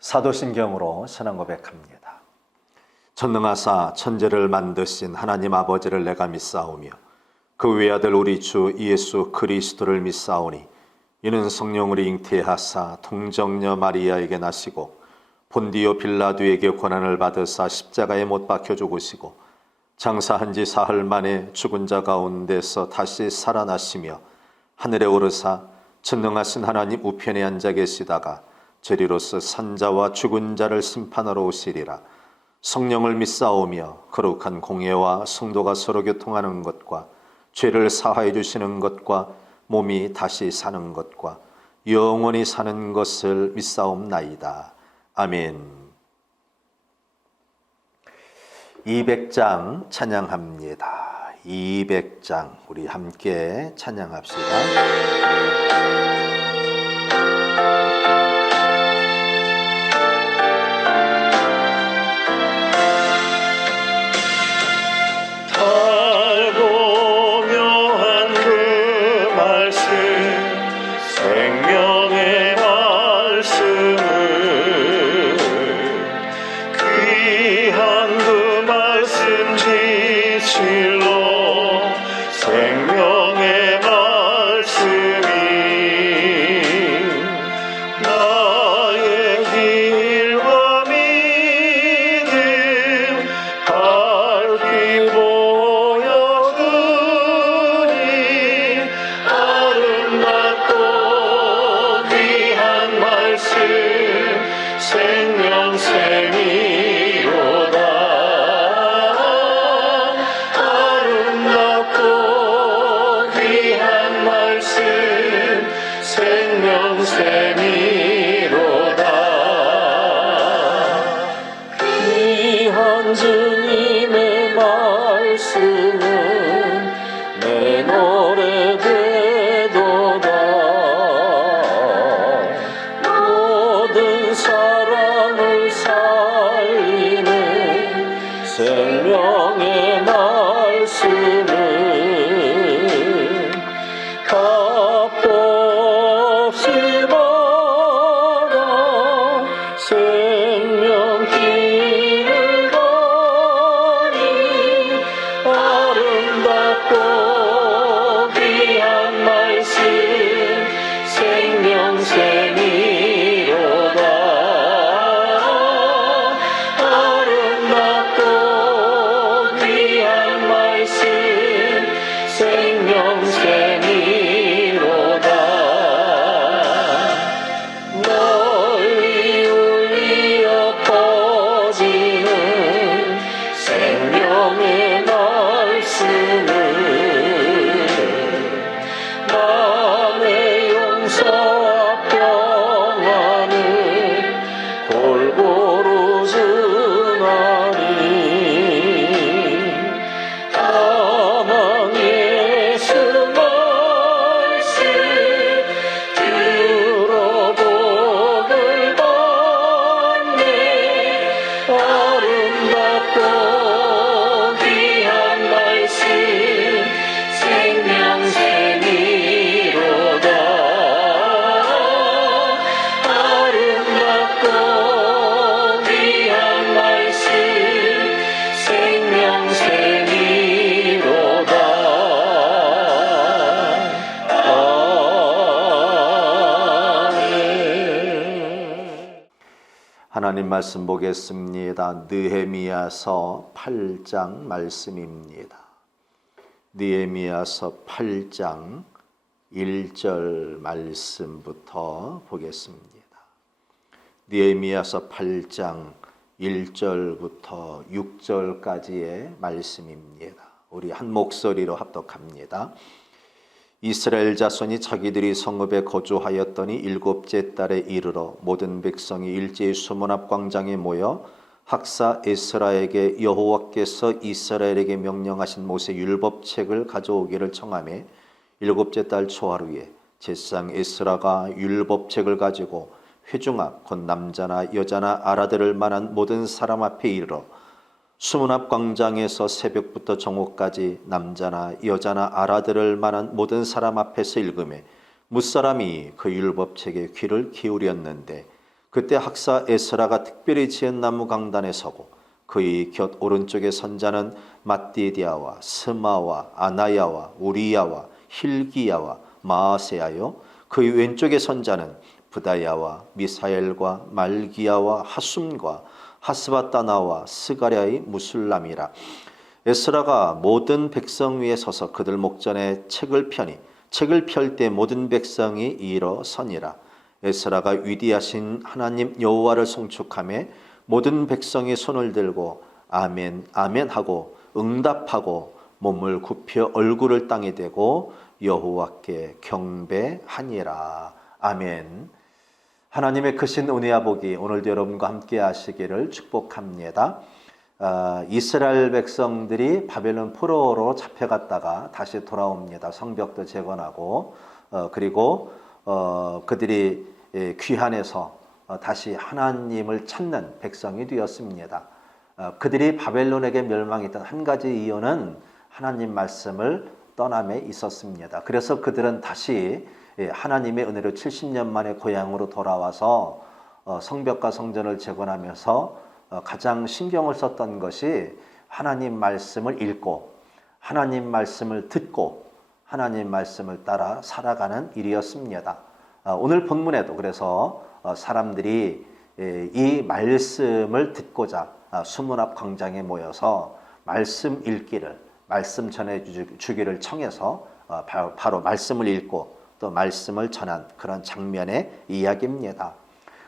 사도신경으로 신앙 고백합니다. 전능하사 천지를 만드신 하나님 아버지를 내가 믿사오며 그 외아들 우리 주 예수 그리스도를 믿사오니 이는 성령으로 잉태하사 동정녀 마리아에게 나시고 본디오 빌라도에게 고난을 받으사 십자가에 못 박혀 죽으시고 장사한 지 사흘 만에 죽은 자 가운데서 다시 살아나시며 하늘에 오르사 전능하신 하나님 우편에 앉아 계시다가 저리로서 산자와 죽은 자를 심판하러 오시리라. 성령을 믿사오며 거룩한 공예와 성도가 서로 교통하는 것과 죄를 사하여 주시는 것과 몸이 다시 사는 것과 영원히 사는 것을 믿사옵나이다. 아멘. 200장 찬양합니다. 200장 우리 함께 찬양합시다. 주님의 말씀은 내 노래 되도다. 모든 사람을 살리는 생명의 말씀은 값없이 받아 생명길을 아름답고 귀한 말씀 생명샘이로다. 아름답고 귀한 말씀 생명샘이로다. 널리 울리어 퍼지는 생명의 말씀은 남의 용서와 평안을 골고루 전하니 다만 예수 말씀 들어복을 받네. 아름답고 귀한 말씀 생명샘이로다. 아름답고 귀한 말씀 생명샘이로다. 아멘. 하나님 말씀 보겠습니다. 느헤미야서 8장 말씀입니다. 느헤미야서 8장 1절 말씀부터 보겠습니다. 느헤미야서 8장 1절부터 6절까지의 말씀입니다. 우리 한 목소리로 합독합니다. 이스라엘 자손이 자기들이 성읍에 거주하였더니 7째 달에 이르러 모든 백성이 일제히 수문 앞 광장에 모여 학사 에스라에게 여호와께서 이스라엘에게 명령하신 모세 율법책을 가져오기를 청하매 7째 달 초하루에 제사장 에스라가 율법책을 가지고 회중 앞 곧 남자나 여자나 알아들을 만한 모든 사람 앞에 이르러 수문 앞 광장에서 새벽부터 정오까지 남자나 여자나 알아들을 만한 모든 사람 앞에서 읽음에 무사람이 그 율법책에 귀를 기울였는데 그때 학사 에스라가 특별히 지은 나무 강단에 서고 그의 곁 오른쪽에 선 자는 mat디디아와 스마와 아나야와 우리야와 힐기야와 마아세야요 그의 왼쪽에 선 자는 부다야와 미사엘과 말기야와 하숨과 하스바따나와 스가랴의 무술람이라. 에스라가 모든 백성 위에 서서 그들 목전에 책을 펴니 책을 펼 때 모든 백성이 일어서니라. 에스라가 위대하신 하나님 여호와를 송축하며 모든 백성이 손을 들고 아멘 아멘 하고 응답하고 몸을 굽혀 얼굴을 땅에 대고 여호와께 경배하니라. 아멘. 하나님의 크신 은혜와 복이 오늘도 여러분과 함께 하시기를 축복합니다. 이스라엘 백성들이 바벨론 포로로 잡혀갔다가 다시 돌아옵니다. 성벽도 재건하고 그리고 그들이 귀환해서 다시 하나님을 찾는 백성이 되었습니다. 그들이 바벨론에게 멸망했던 한 가지 이유는 하나님 말씀을 떠남에 있었습니다. 그래서 그들은 다시 하나님의 은혜로 70년 만에 고향으로 돌아와서 성벽과 성전을 재건하면서 가장 신경을 썼던 것이 하나님 말씀을 읽고 하나님 말씀을 듣고 하나님 말씀을 따라 살아가는 일이었습니다. 오늘 본문에도 그래서 사람들이 이 말씀을 듣고자 수문 앞 광장에 모여서 말씀 읽기를 말씀 전해주기를 청해서 바로 말씀을 읽고 또 말씀을 전한 그런 장면의 이야기입니다.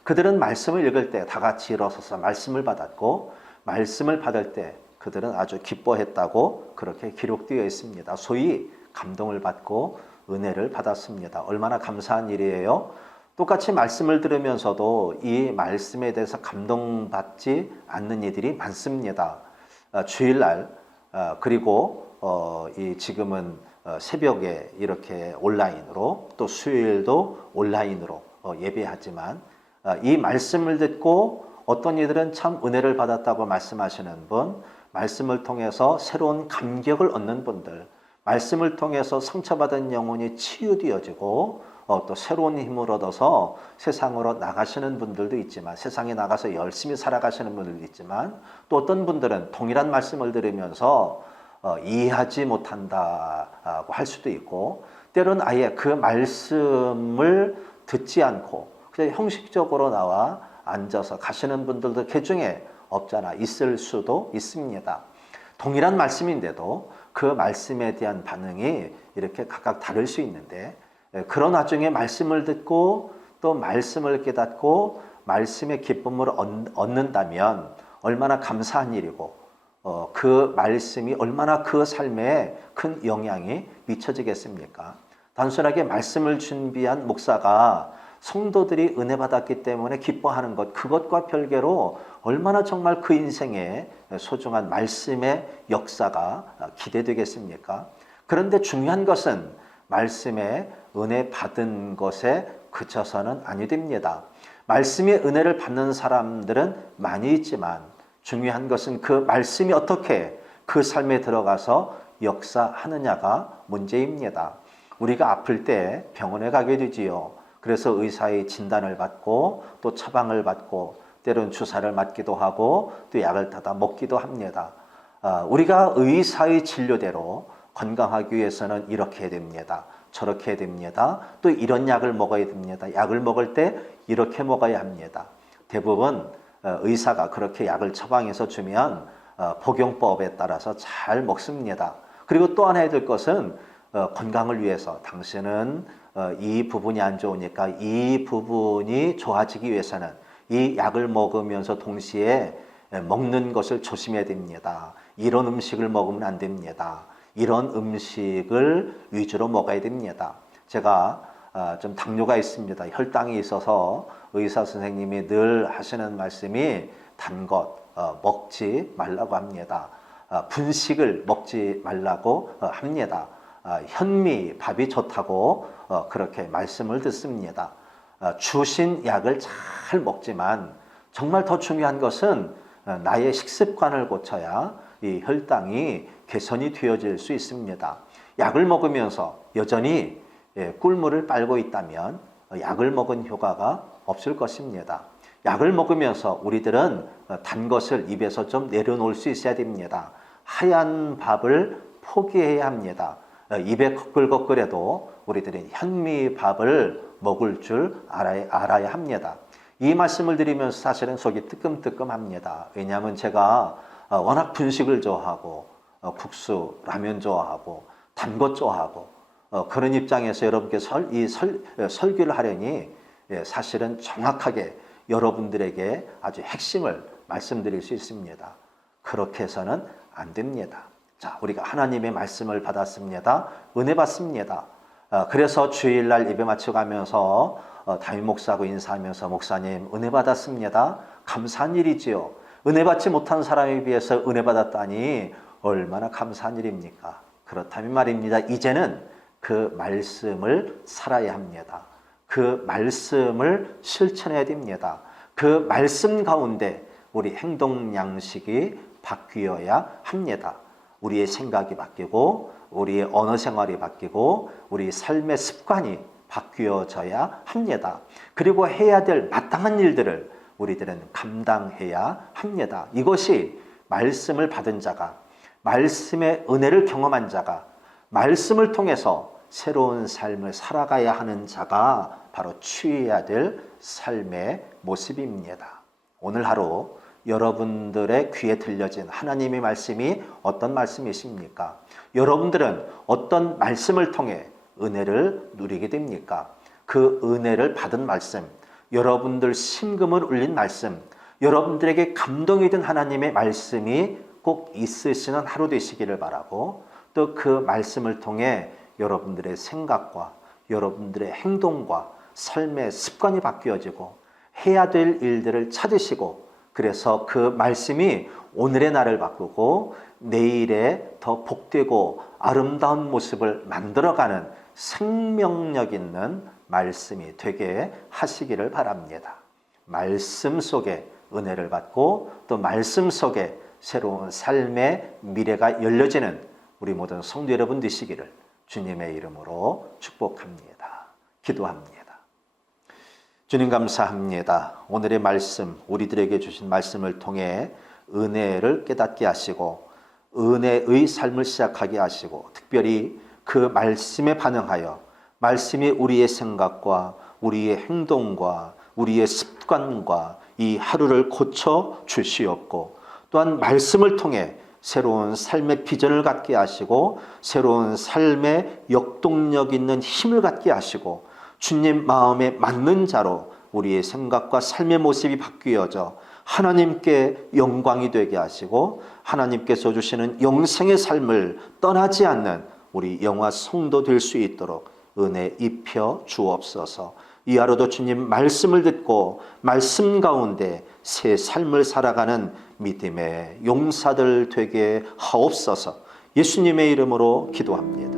그들은 말씀을 읽을 때 다 같이 일어서서 말씀을 받았고 말씀을 받을 때 그들은 아주 기뻐했다고 그렇게 기록되어 있습니다. 소위 감동을 받고 은혜를 받았습니다. 얼마나 감사한 일이에요. 똑같이 말씀을 들으면서도 이 말씀에 대해서 감동받지 않는 이들이 많습니다. 주일날 그리고 지금은 새벽에 이렇게 온라인으로 또 수요일도 온라인으로 예배하지만 이 말씀을 듣고 어떤 이들은 참 은혜를 받았다고 말씀하시는 분, 말씀을 통해서 새로운 감격을 얻는 분들, 말씀을 통해서 상처받은 영혼이 치유되어지고 또 새로운 힘을 얻어서 세상으로 나가시는 분들도 있지만 세상에 나가서 열심히 살아가시는 분들도 있지만 또 어떤 분들은 동일한 말씀을 들으면서 이해하지 못한다고 할 수도 있고 때로는 아예 그 말씀을 듣지 않고 그냥 형식적으로 나와 앉아서 가시는 분들도 개중에 없잖아 있을 수도 있습니다. 동일한 말씀인데도 그 말씀에 대한 반응이 이렇게 각각 다를 수 있는데 그런 와중에 말씀을 듣고 또 말씀을 깨닫고 말씀의 기쁨을 얻는다면 얼마나 감사한 일이고 그 말씀이 얼마나 그 삶에 큰 영향이 미쳐지겠습니까? 단순하게 말씀을 준비한 목사가 성도들이 은혜 받았기 때문에 기뻐하는 것 그것과 별개로 얼마나 정말 그 인생에 소중한 말씀의 역사가 기대되겠습니까? 그런데 중요한 것은 말씀의 은혜 받은 것에 그쳐서는 아니 됩니다. 말씀의 은혜를 받는 사람들은 많이 있지만 중요한 것은 그 말씀이 어떻게 그 삶에 들어가서 역사하느냐가 문제입니다. 우리가 아플 때 병원에 가게 되지요. 그래서 의사의 진단을 받고 또 처방을 받고 때로는 주사를 맞기도 하고 또 약을 타다 먹기도 합니다. 우리가 의사의 진료대로 건강하기 위해서는 이렇게 해야 됩니다. 저렇게 해야 됩니다. 또 이런 약을 먹어야 됩니다. 약을 먹을 때 이렇게 먹어야 합니다. 대부분 의사가 그렇게 약을 처방해서 주면 복용법에 따라서 잘 먹습니다. 그리고 또 하나 해야 될 것은 건강을 위해서 당신은 이 부분이 안 좋으니까 이 부분이 좋아지기 위해서는 이 약을 먹으면서 동시에 먹는 것을 조심해야 됩니다. 이런 음식을 먹으면 안 됩니다. 이런 음식을 위주로 먹어야 됩니다. 제가 좀 당뇨가 있습니다. 혈당이 있어서 의사 선생님이 늘 하시는 말씀이 단 것 먹지 말라고 합니다. 분식을 먹지 말라고 합니다. 현미, 밥이 좋다고 그렇게 말씀을 듣습니다. 주신 약을 잘 먹지만 정말 더 중요한 것은 나의 식습관을 고쳐야 이 혈당이 개선이 되어질 수 있습니다. 약을 먹으면서 여전히 꿀물을 빨고 있다면 약을 먹은 효과가 없을 것입니다. 약을 먹으면서 우리들은 단 것을 입에서 좀 내려놓을 수 있어야 됩니다. 하얀 밥을 포기해야 합니다. 입에 거끌거끌해도 우리들은 현미밥을 먹을 줄 알아야 합니다. 이 말씀을 드리면서 사실은 속이 뜨끔뜨끔합니다. 왜냐하면 제가 워낙 분식을 좋아하고 국수, 라면 좋아하고 단 것 좋아하고 그런 입장에서 여러분께 설교를 하려니 사실은 정확하게 여러분들에게 아주 핵심을 말씀드릴 수 있습니다. 그렇게 해서는 안 됩니다. 자, 우리가 하나님의 말씀을 받았습니다. 은혜 받습니다. 그래서 주일날 예배 마쳐가면서 담임 목사하고 인사하면서 목사님 은혜 받았습니다. 감사한 일이지요. 은혜 받지 못한 사람에 비해서 은혜 받았다니 얼마나 감사한 일입니까? 그렇다면 말입니다. 이제는 그 말씀을 살아야 합니다. 그 말씀을 실천해야 됩니다. 그 말씀 가운데 우리 행동 양식이 바뀌어야 합니다. 우리의 생각이 바뀌고 우리의 언어 생활이 바뀌고 우리 삶의 습관이 바뀌어져야 합니다. 그리고 해야 될 마땅한 일들을 우리들은 감당해야 합니다. 이것이 말씀을 받은 자가, 말씀의 은혜를 경험한 자가, 말씀을 통해서 새로운 삶을 살아가야 하는 자가 바로 취해야 될 삶의 모습입니다. 오늘 하루 여러분들의 귀에 들려진 하나님의 말씀이 어떤 말씀이십니까? 여러분들은 어떤 말씀을 통해 은혜를 누리게 됩니까? 그 은혜를 받은 말씀, 여러분들 심금을 울린 말씀, 여러분들에게 감동이 된 하나님의 말씀이 꼭 있으시는 하루 되시기를 바라고, 또 그 말씀을 통해 여러분들의 생각과 여러분들의 행동과 삶의 습관이 바뀌어지고 해야 될 일들을 찾으시고, 그래서 그 말씀이 오늘의 나를 바꾸고 내일에 더 복되고 아름다운 모습을 만들어가는 생명력 있는 말씀이 되게 하시기를 바랍니다. 말씀 속에 은혜를 받고 또 말씀 속에 새로운 삶의 미래가 열려지는 우리 모든 성도 여러분 되시기를 주님의 이름으로 축복합니다. 기도합니다. 주님 감사합니다. 오늘의 말씀, 우리들에게 주신 말씀을 통해 은혜를 깨닫게 하시고 은혜의 삶을 시작하게 하시고, 특별히 그 말씀에 반응하여 말씀이 우리의 생각과 우리의 행동과 우리의 습관과 이 하루를 고쳐 주시옵고, 또한 말씀을 통해 새로운 삶의 비전을 갖게 하시고 새로운 삶의 역동력 있는 힘을 갖게 하시고 주님 마음에 맞는 자로 우리의 생각과 삶의 모습이 바뀌어져 하나님께 영광이 되게 하시고 하나님께서 주시는 영생의 삶을 떠나지 않는 우리 영화 성도 될 수 있도록 은혜 입혀 주옵소서. 이 하루도 주님 말씀을 듣고 말씀 가운데 새 삶을 살아가는 믿음의 용사들 되게 하옵소서. 예수님의 이름으로 기도합니다.